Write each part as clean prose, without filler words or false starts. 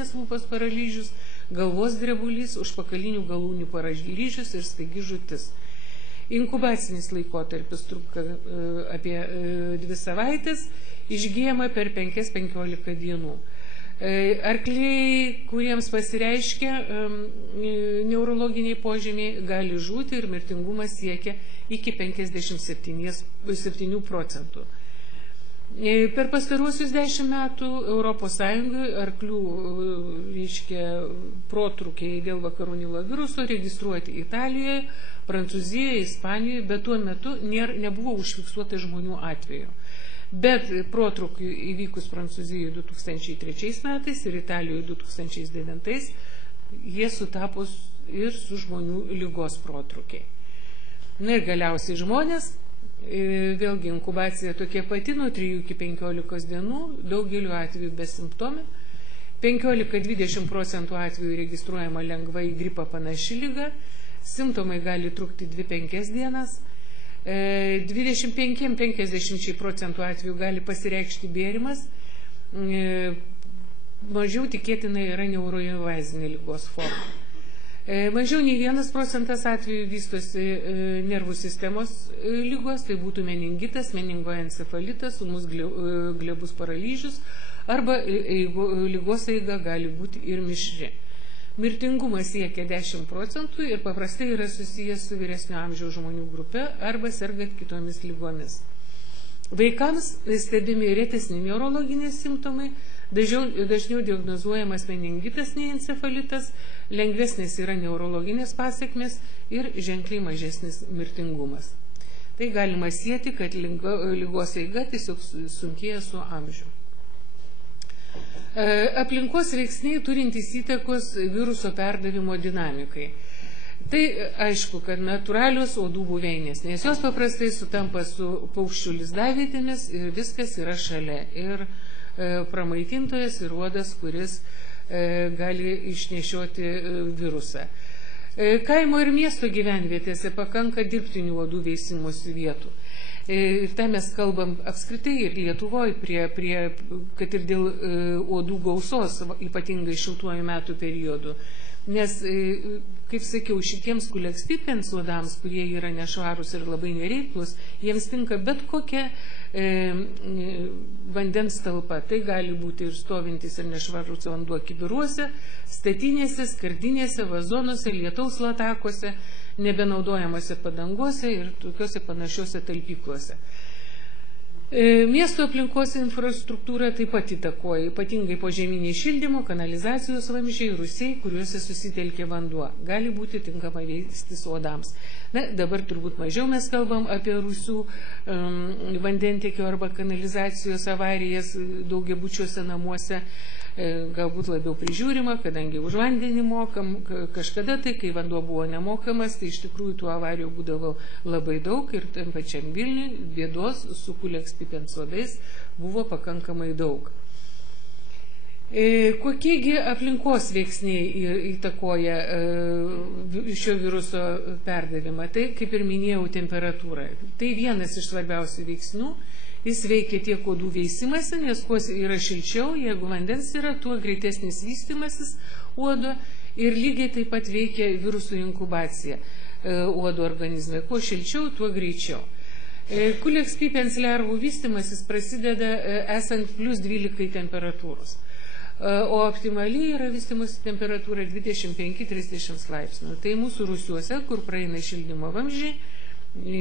viršutinės lūpos paralyžius, galvos drebulys, užpakalinių galūnių paralyžius ir staigi žūtis. Inkubacinis laikotarpis trunka apie 2 savaitės, išgyjama per 5-15 dienų. Arkliai, kuriems pasireiškia neurologiniai požymiai, gali žūti ir mirtingumas siekia iki 57%. Per pastaruosius 10 metų Europos Sąjungoje arklių protrūkiai dėl vakarų Nilo viruso registruoti Italijoje, Prancūzijoje, Ispanijoje, bet tuo metu nebuvo užfiksuota žmonių atveju. Bet protrūkių įvykus Prancūzijoje 2003 metais ir Italijoje 2009 jie sutapo ir su žmonių ligos protrūkiai. Na ir galiausiai žmonės, vėlgi inkubacija tokia pati nuo 3 iki 15 dienų, daugeliu atveju besimptomi. 15-20% atvejų registruojama lengva į gripą panaši lyga, simptomai gali trukti 2-5 dienas. 25-50% atvejų gali pasireikšti bėrimas, mažiau tikėtina yra neuroinvazinė lygos forma. Mažiau nei 1% atvejų vystosi nervų sistemos lygos, tai būtų meningitas, meningoencefalitas, ūmus glebus paralyžius, arba lygos eiga gali būti ir mišri. Mirtingumas siekia 10% ir paprastai yra susijęs su vyresnio amžiaus žmonių grupe arba sergant kitomis lygomis. Vaikams stebimi retesni neurologiniai simptomai, dažniau diagnozuojamas meningitas nei encefalitas, lengvesnės yra neurologinės pasekmės ir ženkliai mažesnis mirtingumas. Tai galima sieti, kad lygos eiga tiesiog sunkėja su amžiumi. Aplinkos veiksniai turintys įtakos viruso perdavimo dinamikai. Tai aišku, kad natūralios uodų buveinės, nes jos paprastai sutampa su paukščių lizdavietėmis ir viskas yra šalia. Ir pramaitintojas ir uodas, kuris gali išnešioti virusą. Kaimo ir miesto gyvenvietėse pakanka dirbtinių uodų veisimosi vietų. Ir tai mes kalbam apskritai ir Lietuvoje, kad ir dėl uodų gausos, ypatingai šiltuoju metų periodu. Nes, kaip sakiau, šitiems kulekspipens uodams, kurie yra nešvarūs ir labai nereiklus, jiems tinka bet kokia vandens talpa. Tai gali būti ir stovintis ir nešvarus vanduo kibiruose, statinėse, skardinėse, vazonuose, lietaus latakuose, nebenaudojamuose padanguose ir tokiuose panašiuose talpyklose. Miesto aplinkos infrastruktūra taip pat įtakoja, ypatingai požeminiai šildymo, kanalizacijos vamzdžiai, rūsiai, kuriuose susitelkia vanduo. Gali būti tinkama veistis uodams. Na, dabar turbūt mažiau mes kalbam apie rūsių vandentiekio arba kanalizacijos avarijas daugiabučiuose namuose. Galbūt labiau prižiūrima, kadangi už vandenį mokam. Kažkada tai, kai vanduo buvo nemokamas, tai iš tikrųjų tų avarijų būdavo labai daug ir tam pačiam Vilniui bėdos su kulekspipens uodais buvo pakankamai daug. Kokiegi aplinkos veiksniai įtakoja šio viruso perdavimą? Tai, kaip ir minėjau, temperatūra. Tai vienas iš svarbiausių veiksnių. Jis veikia tiek uodų veisimasi, nes kuo yra šilčiau, jeigu vandens yra, tuo greitesnis vystimasis uodo ir lygiai taip pat veikia virusų inkubacija uodo organizme. Kuo šilčiau, tuo greičiau. Kulekspipens lervų vystimasis prasideda esant +12 temperatūros, o optimaliai yra vystimosi temperatūra 25-30 laipsnių. Tai mūsų rūsiuose, kur praeina šildymo vamzdžiai,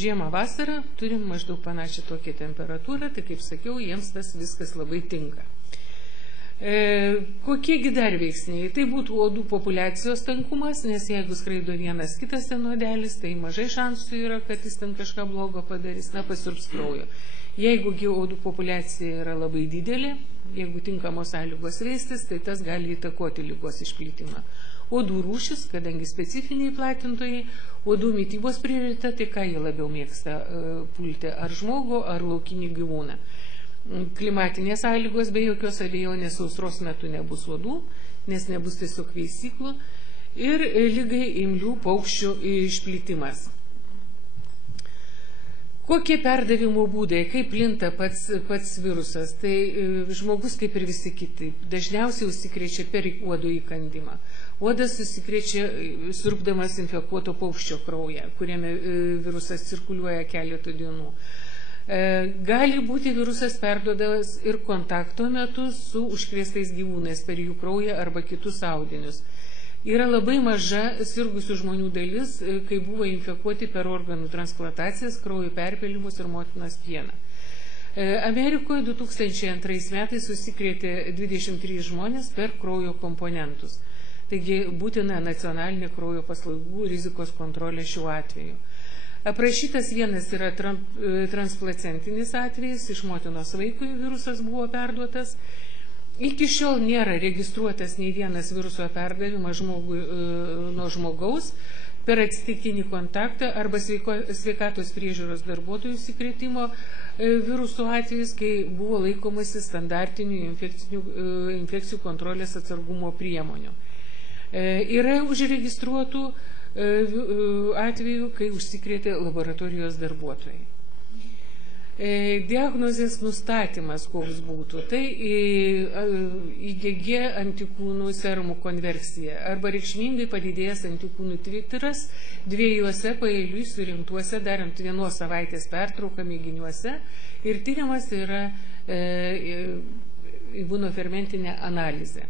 žiemą vasarą turim maždaug panašią tokią temperatūrą, tai kaip sakiau, jiems tas viskas labai tinka. Kokiegi dar veiksniai? Tai būtų uodų populiacijos tankumas, nes jeigu skraido vienas kitas ten uodelis, tai mažai šansų yra, kad jis ten kažką blogo padarys, pasiurbs kraujo. Jeigu uodų populiacija yra labai didelė, jeigu tinkamos sąlygos veistis, tai tas gali įtakoti ligos išplitimą. Uodų rūšis, kadangi specifiniai platintojai, uodų mitybos prioritetai, ką jie labiau mėgsta pulti, ar žmogų, ar laukinį gyvūną. Klimatinės sąlygos be jokios abejonės sausros metu nebus uodų, nes nebus tiesiog veisyklų, ir lygai imlių paukščių išplitimas. Kokie perdavimo būdai, kaip plinta pats virusas? Tai žmogus, kaip ir visi kiti, dažniausiai užsikrečia per uodo įkandimą. Uodas užsikrečia surpdamas infekuoto paukščio kraują, kuriame virusas cirkuliuoja keletą dienų. Gali būti virusas perduodamas ir kontakto metu su užkrėstais gyvūnais per jų kraują arba kitus audinius. Yra labai maža sirgusių žmonių dalis, kai buvo infekuoti per organų transplantacijas, kraujo perpėlimus ir motinos pieną. Amerikoje 2002 metais užsikrėtė 23 žmonės per kraujo komponentus. Taigi būtina nacionalinė kraujo paslaugų rizikos kontrolė šiuo atveju. Aprašytas vienas yra transplacentinis atvejis, iš motinos vaikui virusas buvo perduotas. Iki šiol nėra registruotas nei vienas viruso perdavimas nuo žmogaus per atsitiktinį kontaktą arba sveikatos priežiūros darbuotojų užsikrėtimo virusų atvejais, kai buvo laikomasi standartinių infekcijų kontrolės atsargumo priemonių. Yra užregistruotų atvejų, kai užsikrėtė laboratorijos darbuotojai. Diagnozės nustatymas koks būtų, tai IgG antikūnų serumų konversija arba reikšmingai padidėjęs antikūnų titras dviejuose paeiliui surinktuose darant vienos savaitės pertrauką mėginiuose ir tyriamas yra imunofermentinė analizė.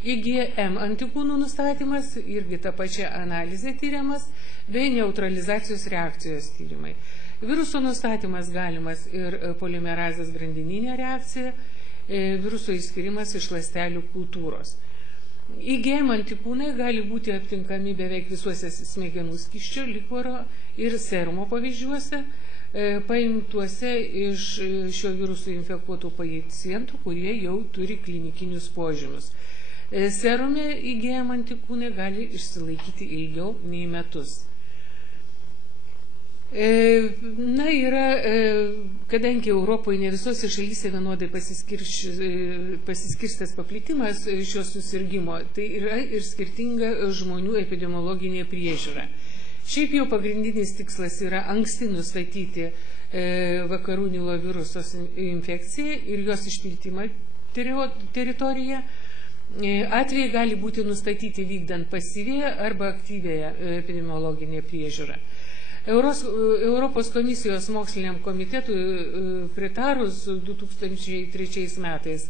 IgM antikūnų nustatymas, irgi ta pačia analizė tyriamas, bei neutralizacijos reakcijos tyrimai. Viruso nustatymas galimas ir polimerazės grandininė reakcija, viruso išskirimas iš ląstelių kultūros. IgM antikūnai gali būti aptinkami beveik visuose smegenų skysčio, likvoro ir serumo pavyzdžiuose, paimtuose iš šio viruso infekuotų pacientų, kurie jau turi klinikinius požymius. Serume IgM antikūnai gali išsilaikyti ilgiau nei metus. Kadangi Europoje ne visose šalyse vienodai pasiskirstęs paplitimas šio susirgymo, tai yra ir skirtinga žmonių epidemiologinė priežiūra. Šiaip jau pagrindinis tikslas yra anksti nustatyti vakarų Nilo viruso infekciją ir jos išplitimą teritoriją. Atvejai gali būti nustatyti vykdant pasyvėją arba aktyvėją epidemiologinę priežiūrą. Europos komisijos moksliniam komitetui pritarus 2003 metais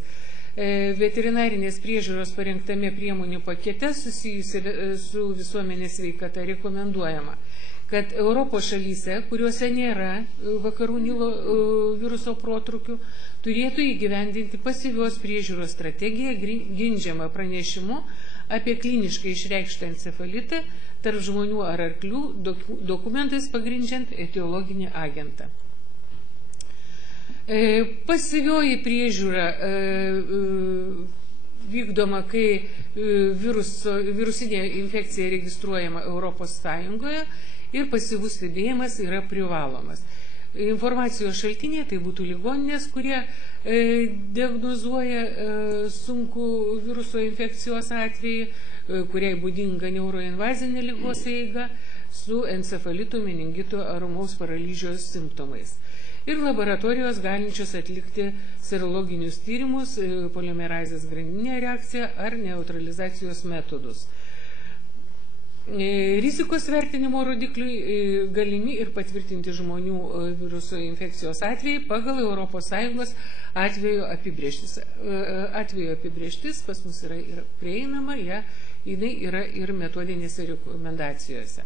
veterinarinės priežiūros parengtame priemonių pakete susijusi su visuomenės sveikata rekomenduojama, kad Europos šalyse, kuriuose nėra vakarų Nilo viruso protrūkių, turėtų įgyvendinti pasyvios priežiūros strategiją grindžiamą pranešimu apie kliniškai išreikštą encefalitą tarp žmonių ar arklių, dokumentais pagrindžiant etiologinį agentą. Pasyvioji priežiūra vykdoma, kai virusinė infekcija registruojama Europos Sąjungoje ir pasyvus stebėjimas yra privalomas. Informacijos šaltiniai tai būtų ligoninės, kurie diagnozuoja sunkų viruso infekcijos atvejį, kuriai būdinga neuroinvazinė ligos eiga su encefalitu, meningitu ar ūmaus paralyžiaus simptomais. Ir laboratorijos galinčios atlikti serologinius tyrimus, polimerazės grandinę reakciją ar neutralizacijos metodus. Rizikos vertinimo rodikliui galimi ir patvirtinti žmonių viruso infekcijos atvejai pagal ES atvejo apibrėžtis. Atvejo apibrėžtis pas mus yra prieinama, jinai yra ir metodinėse rekomendacijose.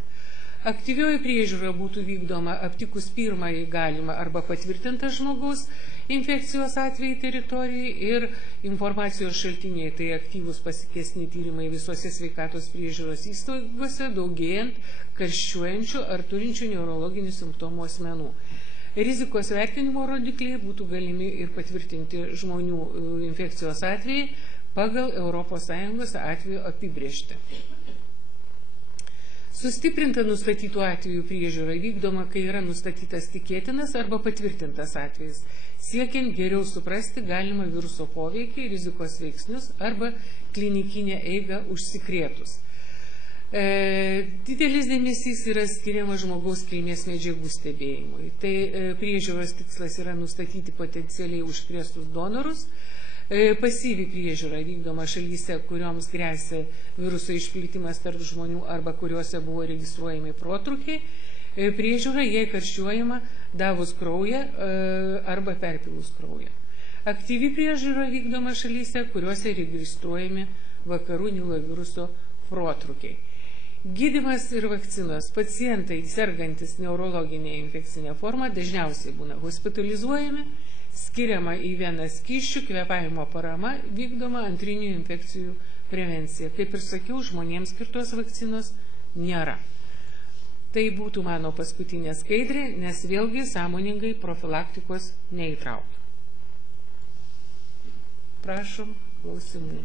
Aktyvioji priežiūra būtų vykdoma aptikus pirmąjį galimą arba patvirtintą žmogaus infekcijos atvejį teritorijai ir informacijos šaltiniai, tai aktyvus pasikesni tyrimai visose sveikatos priežiūros įstaigose, daugėjant karščiuojančių ar turinčių neurologinių simptomų asmenų. Rizikos vertinimo rodikliai būtų galimi ir patvirtinti žmonių infekcijos atvejai pagal ES atveju apibrėžti. Sustiprinta nustatytų atvejų priežiūra vykdoma, kai yra nustatytas tikėtinas arba patvirtintas atvejis, siekiant geriau suprasti galimą viruso poveikį, rizikos veiksnius arba klinikinę eigą užsikrėtus. Didelis dėmesys yra skiriamas žmogaus kilmės medžiagų stebėjimui. Tai priežiūros tikslas yra nustatyti potencialiai užkrėstus donorus. Pasyvi priežiūra vykdoma šalyse, kurioms grėsia viruso išplitimas tarp žmonių arba kuriuose buvo registruojami protrukiai. Priežiūra, jei karščiuojama, davus kraują arba perpilus kraują. Aktyvi priežiūra vykdoma šalyse, kuriuose registruojami vakarų Nilo viruso protrukiai. Gydymas ir vakcinos. Pacientai sergantis neurologinė infekcinė forma dažniausiai būna hospitalizuojami, skiriama į veną skysčių, kvėpavimo parama, vykdoma antrinių infekcijų prevencija. Kaip ir sakiau, žmonėms skirtos vakcinos nėra. Tai būtų mano paskutinė skaidrė, nes vėlgi sąmoningai profilaktikos neįtraukiu. Prašom klausimų.